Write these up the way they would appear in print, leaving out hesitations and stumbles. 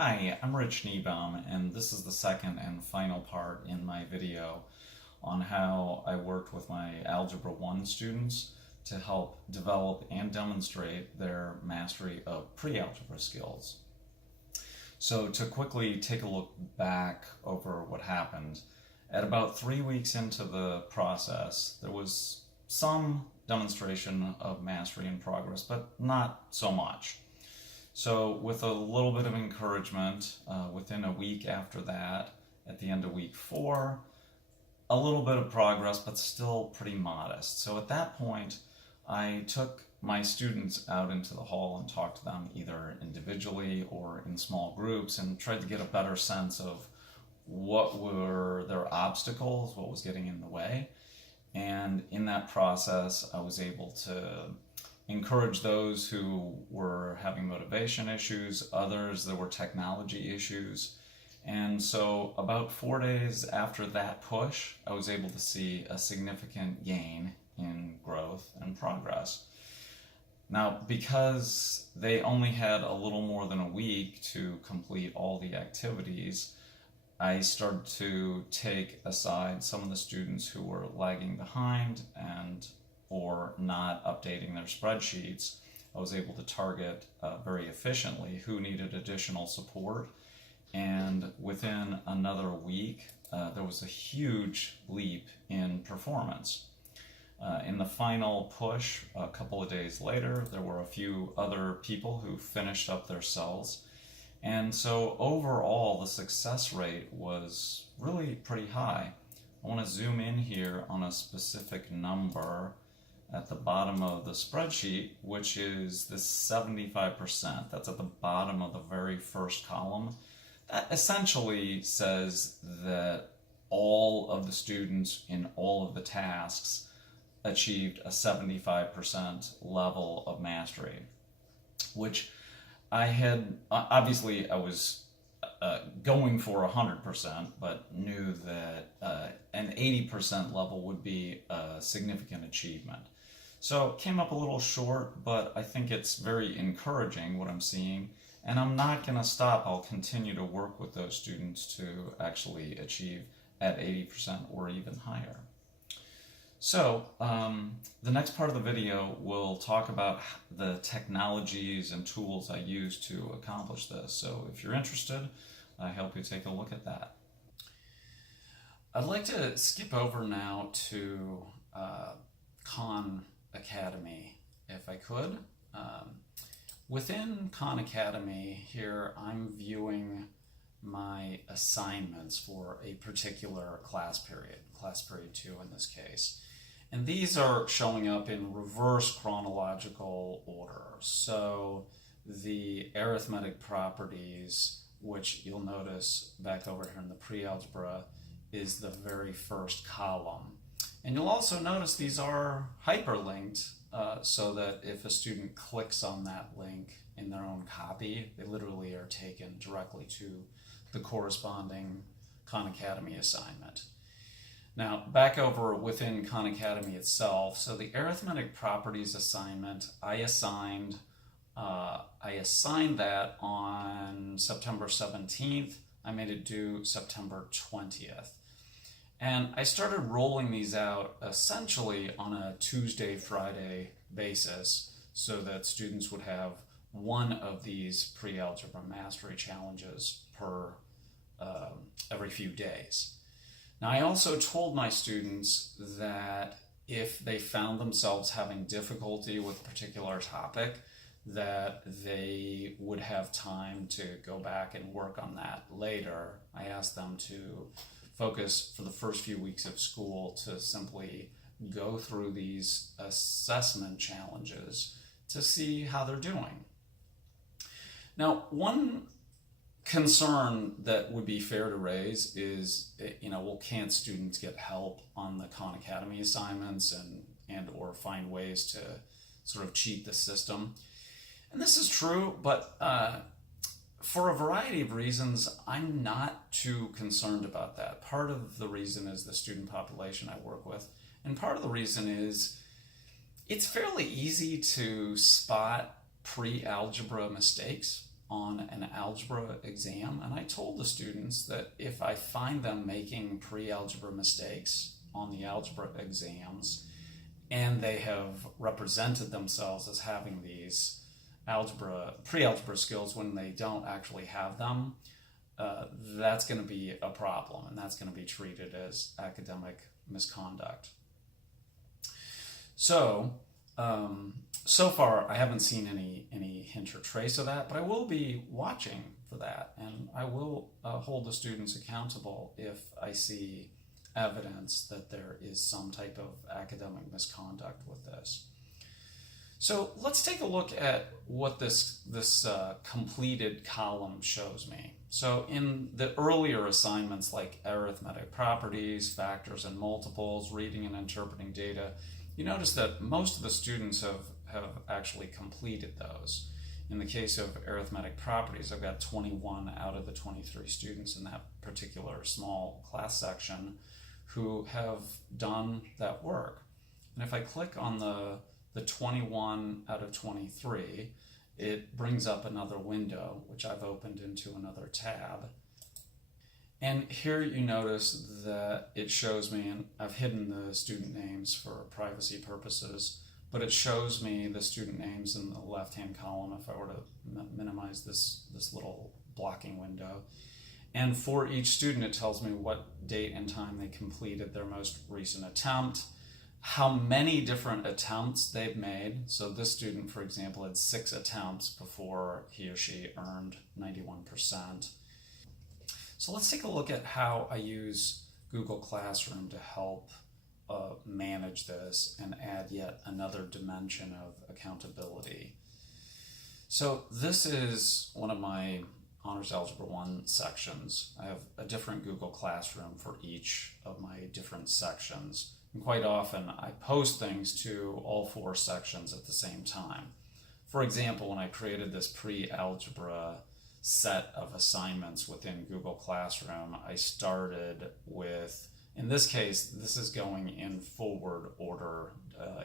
Hi, I'm Rich Niebaum, and this is the second and final part in my video on how I worked with my Algebra 1 students to help develop and demonstrate their mastery of pre-algebra skills. So to quickly take a look back over what happened, at about 3 weeks into the process, there was some demonstration of mastery and progress, but not so much. So with a little bit of encouragement, within a week after that, at the end of week 4, a little bit of progress, but still pretty modest. So at that point, I took my students out into the hall and talked to them either individually or in small groups and tried to get a better sense of what were their obstacles, what was getting in the way. And in that process, I was able to encourage those who were having motivation issues, others there were technology issues. And so about 4 days after that push, I was able to see a significant gain in growth and progress. Now, because they only had a little more than a week to complete all the activities, I started to take aside some of the students who were lagging behind or not updating their spreadsheets. I was able to target very efficiently who needed additional support, and within another week there was a huge leap in performance. In the final push, a couple of days later, there were a few other people who finished up their cells, and so overall the success rate was really pretty high. I want to zoom in here on a specific number at the bottom of the spreadsheet, which is this 75%. That's at the bottom of the very first column. That essentially says that all of the students in all of the tasks achieved a 75% level of mastery, which I had, obviously I was going for 100%, but knew that an 80% level would be a significant achievement. So it came up a little short, but I think it's very encouraging what I'm seeing, and I'm not going to stop. I'll continue to work with those students to actually achieve at 80% or even higher. So the next part of the video will talk about the technologies and tools I use to accomplish this. So if you're interested, I hope you take a look at that. I'd like to skip over now to Khan Academy, if I could. Within Khan Academy here, I'm viewing my assignments for a particular class period 2 in this case. And these are showing up in reverse chronological order. So the arithmetic properties, which you'll notice back over here in the pre-algebra, is the very first column. And you'll also notice these are hyperlinked so that if a student clicks on that link in their own copy, they literally are taken directly to the corresponding Khan Academy assignment. Now, back over within Khan Academy itself, so the arithmetic properties assignment, I assigned that on September 17th. I made it due September 20th. And I started rolling these out essentially on a Tuesday, Friday basis so that students would have one of these pre-algebra mastery challenges per every few days. Now, I also told my students that if they found themselves having difficulty with a particular topic, that they would have time to go back and work on that later. I asked them to focus for the first few weeks of school to simply go through these assessment challenges to see how they're doing. Now, one concern that would be fair to raise is, well, can't students get help on the Khan Academy assignments and or find ways to sort of cheat the system? And this is true, but for a variety of reasons, I'm not too concerned about that. Part of the reason is the student population I work with, and part of the reason is it's fairly easy to spot pre-algebra mistakes. on an algebra exam, and I told the students that if I find them making pre-algebra mistakes on the algebra exams, and they have represented themselves as having these pre-algebra skills when they don't actually have them, that's going to be a problem, and that's going to be treated as academic misconduct. So, so far I haven't seen any hint or trace of that, but I will be watching for that, and I will hold the students accountable if I see evidence that there is some type of academic misconduct with this. So let's take a look at what this completed column shows me. So in the earlier assignments like arithmetic properties, factors and multiples, reading and interpreting data, you notice that most of the students have actually completed those. In the case of arithmetic properties, I've got 21 out of the 23 students in that particular small class section who have done that work. And if I click on the 21 out of 23, it brings up another window, which I've opened into another tab. And here you notice that it shows me, and I've hidden the student names for privacy purposes, but it shows me the student names in the left-hand column if I were to minimize this little blocking window. And for each student, it tells me what date and time they completed their most recent attempt, how many different attempts they've made. So this student, for example, had 6 attempts before he or she earned 91%. So let's take a look at how I use Google Classroom to help manage this and add yet another dimension of accountability. So this is one of my Honors Algebra 1 sections. I have a different Google Classroom for each of my different sections. And quite often I post things to all 4 sections at the same time. For example, when I created this pre-algebra set of assignments within Google Classroom, I started with, in this case, this is going in forward order,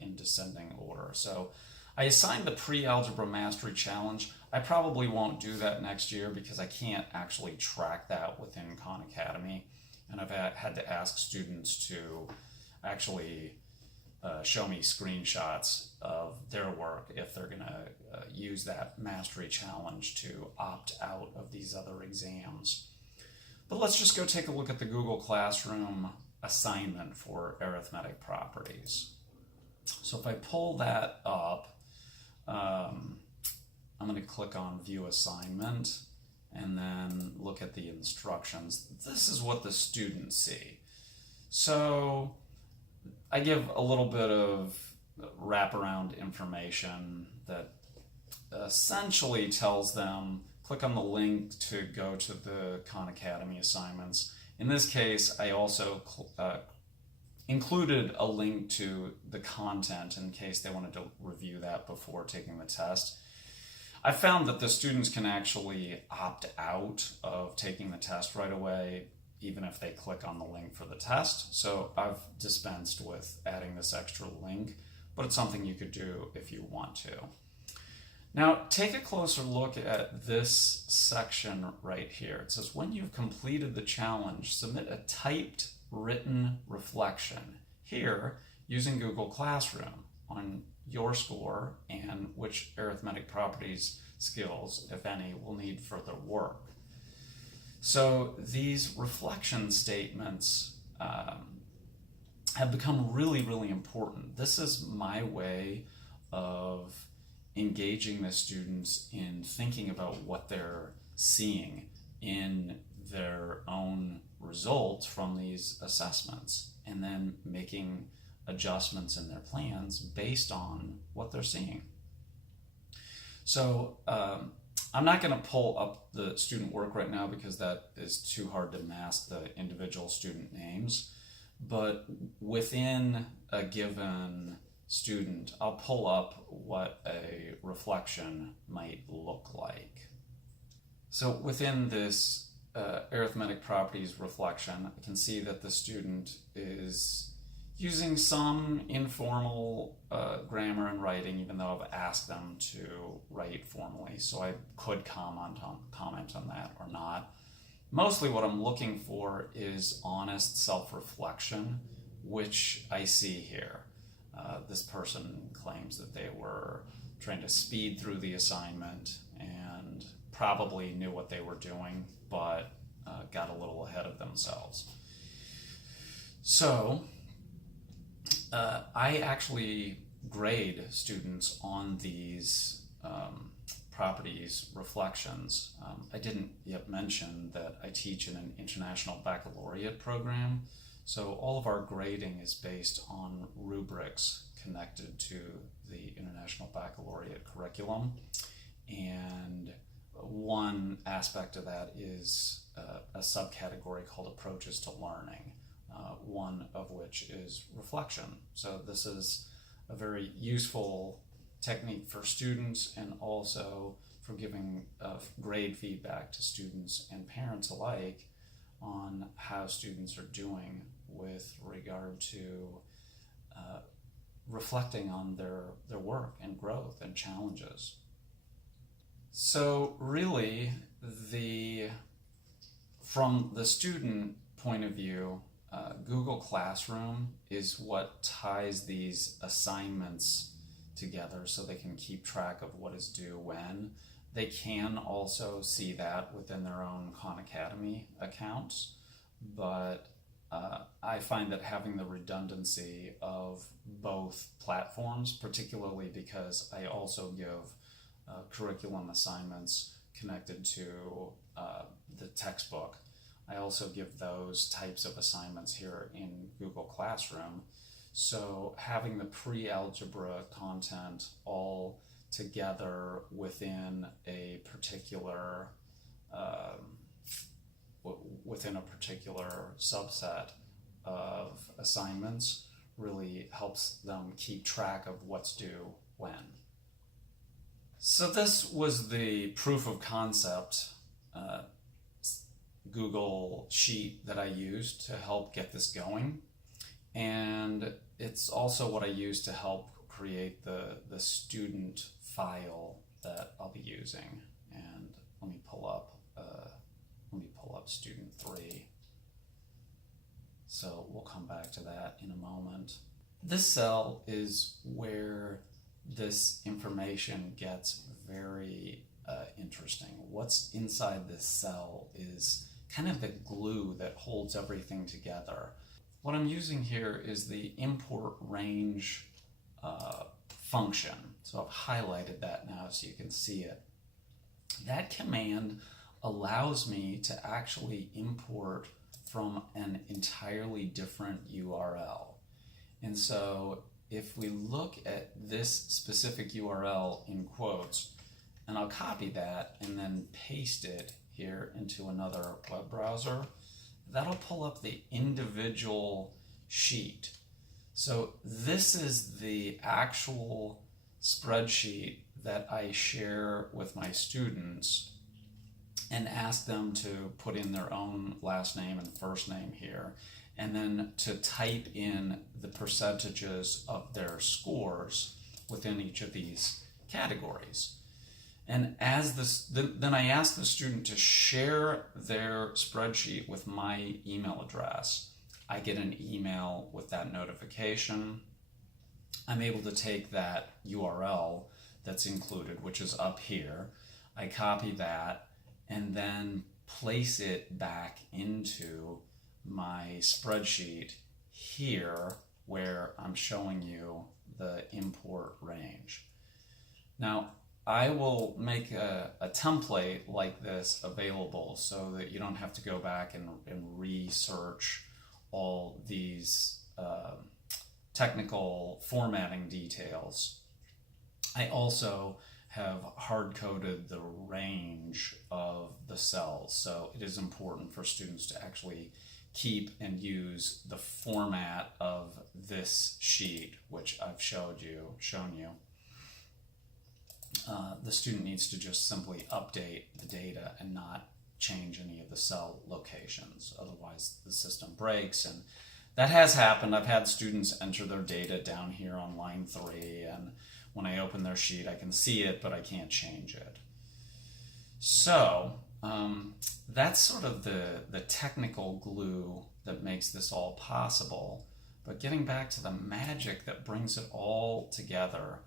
in descending order. So I assigned the Pre-Algebra Mastery Challenge. I probably won't do that next year because I can't actually track that within Khan Academy. And I've had to ask students to actually show me screenshots of their work if they're going to use that mastery challenge to opt out of these other exams. But let's just go take a look at the Google Classroom assignment for arithmetic properties. So if I pull that up, I'm going to click on View Assignment and then look at the instructions. This is what the students see. So I give a little bit of wraparound information that essentially tells them, click on the link to go to the Khan Academy assignments. In this case, I also included a link to the content in case they wanted to review that before taking the test. I found that the students can actually opt out of taking the test right away, even if they click on the link for the test. So I've dispensed with adding this extra link, but it's something you could do if you want to. Now, take a closer look at this section right here. It says, when you've completed the challenge, submit a typed written reflection here using Google Classroom on your score and which arithmetic properties skills, if any, will need further work. So these reflection statements have become really, really important. This is my way of engaging the students in thinking about what they're seeing in their own results from these assessments, and then making adjustments in their plans based on what they're seeing. So I'm not going to pull up the student work right now because that is too hard to mask the individual student names, but within a given student, I'll pull up what a reflection might look like. So within this arithmetic properties reflection, I can see that the student is using some informal grammar and writing, even though I've asked them to write formally, so I could comment on that or not. Mostly what I'm looking for is honest self-reflection, which I see here. This person claims that they were trying to speed through the assignment and probably knew what they were doing, but got a little ahead of themselves. So I actually grade students on these properties reflections. I didn't yet mention that I teach in an international baccalaureate program, so all of our grading is based on rubrics connected to the International Baccalaureate curriculum, and one aspect of that is a subcategory called approaches to learning, one of which is reflection. So this is a very useful technique for students and also for giving grade feedback to students and parents alike on how students are doing with regard to reflecting on their work and growth and challenges. So really, from the student point of view, Google Classroom is what ties these assignments together so they can keep track of what is due when. They can also see that within their own Khan Academy accounts, but I find that having the redundancy of both platforms, particularly because I also give curriculum assignments connected to the textbook. I also give those types of assignments here in Google Classroom. So having the pre-algebra content all together within a particular subset of assignments really helps them keep track of what's due when. So this was the proof of concept Google sheet that I used to help get this going, and it's also what I used to help create the student file that I'll be using. And let me pull up student 3. So we'll come back to that in a moment. This cell is where this information gets very interesting. What's inside this cell is kind of the glue that holds everything together. What I'm using here is the import range function. So I've highlighted that now so you can see it. That command allows me to actually import from an entirely different URL. And so if we look at this specific URL in quotes, and I'll copy that and then paste it here into another web browser, that'll pull up the individual sheet. So this is the actual spreadsheet that I share with my students and ask them to put in their own last name and first name here, and then to type in the percentages of their scores within each of these categories. And then I ask the student to share their spreadsheet with my email address. I get an email with that notification. I'm able to take that URL that's included, which is up here. I copy that and then place it back into my spreadsheet here where I'm showing you the import range. Now, I will make a template like this available so that you don't have to go back and research all these technical formatting details. I also have hard-coded the range of the cells, so it is important for students to actually keep and use the format of this sheet, which I've shown you. The student needs to just simply update the data and not change any of the cell locations. Otherwise, the system breaks and that has happened. I've had students enter their data down here on line 3, and when I open their sheet, I can see it, but I can't change it. So that's sort of the technical glue that makes this all possible. But getting back to the magic that brings it all together,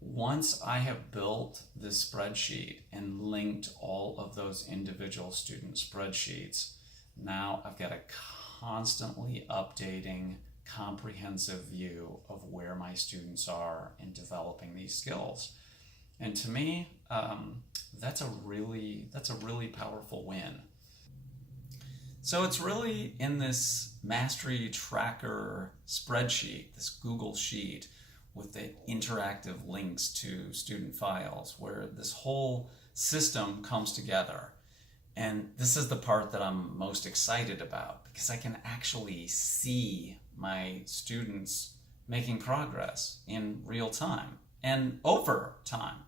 once I have built this spreadsheet and linked all of those individual student spreadsheets, now I've got a constantly updating, comprehensive view of where my students are in developing these skills. And to me, that's a really powerful win. So it's really in this Mastery Tracker spreadsheet, this Google Sheet, with the interactive links to student files, where this whole system comes together. And this is the part that I'm most excited about, because I can actually see my students making progress in real time and over time.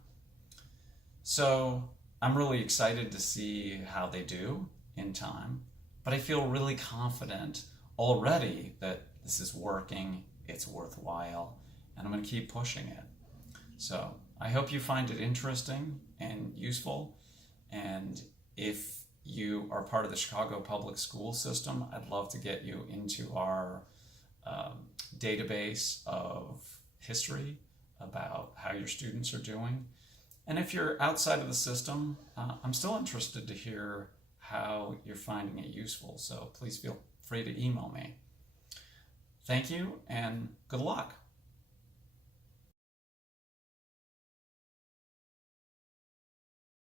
So I'm really excited to see how they do in time, but I feel really confident already that this is working, it's worthwhile, and I'm going to keep pushing it. So I hope you find it interesting and useful. And if you are part of the Chicago public school system, I'd love to get you into our database of history about how your students are doing. And if you're outside of the system, I'm still interested to hear how you're finding it useful. So please feel free to email me. Thank you and good luck.